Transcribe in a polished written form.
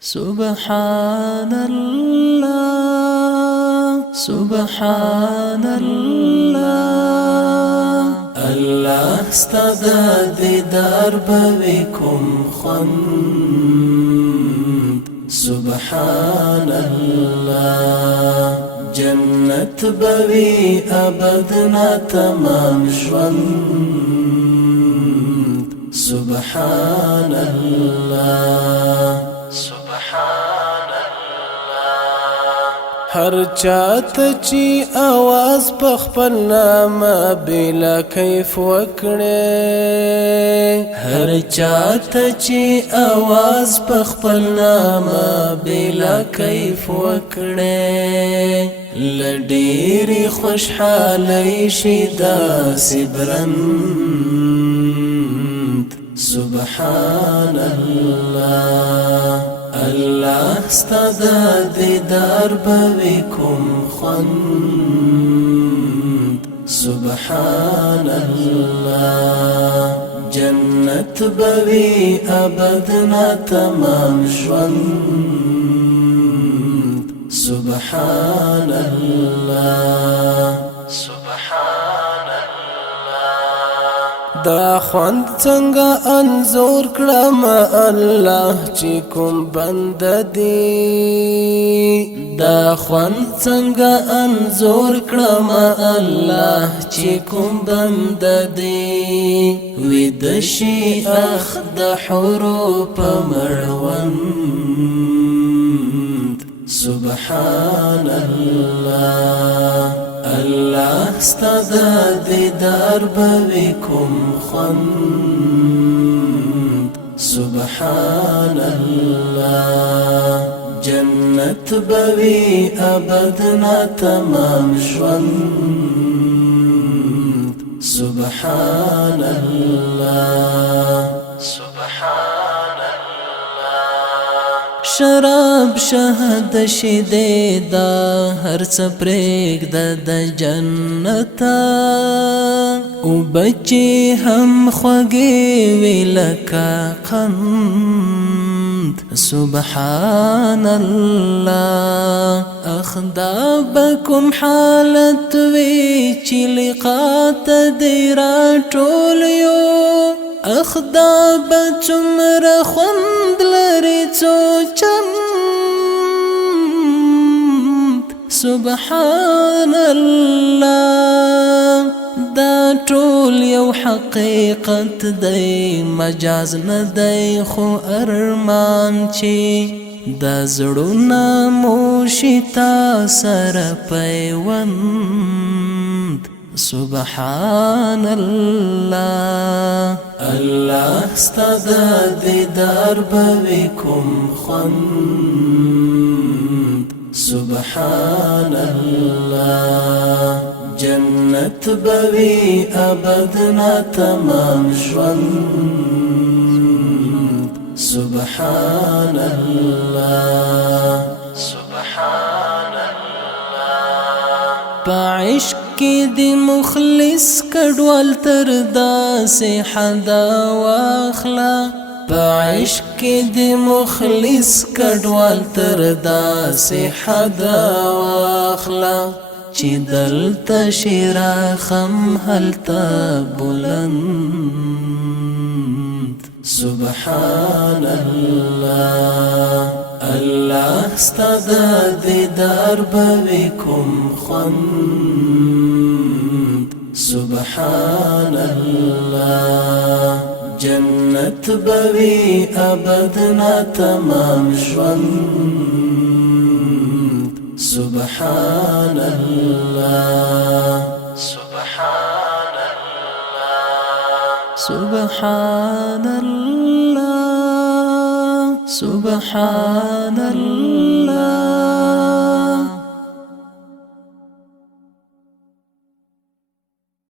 سبحان الله سبحان الله الله استاد دیدار بكم خوند سبحان الله جنت بوي ابدنا تمام ژوند سبحان الله هر چاته چی आवाज پخپل نامه بلا کیف وکړي هر چاته چی आवाज پخپل نامه بلا کیف وکړي لډيري خوشحالي شدا سبرند سبحان الله الله استاد دیدار بكم خوند سبحان الله جنت بوي ابدنا تمام ژوند سبحان الله دا خوند څنګه انزور کړم الله چې کوم بند دی دا خوند څنګه انزور کړم الله چې کوم بند دی وې د شي اخ د حروف مړوند سبحان الله الله استاد دیدار بكم خوند سبحان الله جنت بوي ابدنا تمام ژوند سبحان الله شراب شهد شیدې دا هر څه پرېږده د جنت او بچي هم خوږې وي لکه قند سبحان الله اخدا بكم حالت وي چې لقات دی راټول یو اخدا بچمر خوند لري څو چند سبحان الله دا ټول یو حقیقت دی مجاز نه دی خو ارمان چې دا زړونه مو شتا سره پیوند سبحان الله الله استاد دیدار بكم خوند سبحان الله جنت بوي ابدنا تمام ژوند سبحان الله بعشق کی دی مخلص کډوال تر داسې حدا واخلا بعشق کی دی مخلص کډوال تر داسې حدا واخلا چې دلته شراخم هلته بلند سبحان الله الله استاد دیدار بكم خوند سبحان الله جنت بوي ابدنا تمام ژوند سبحان الله سبحان الله سبحان الله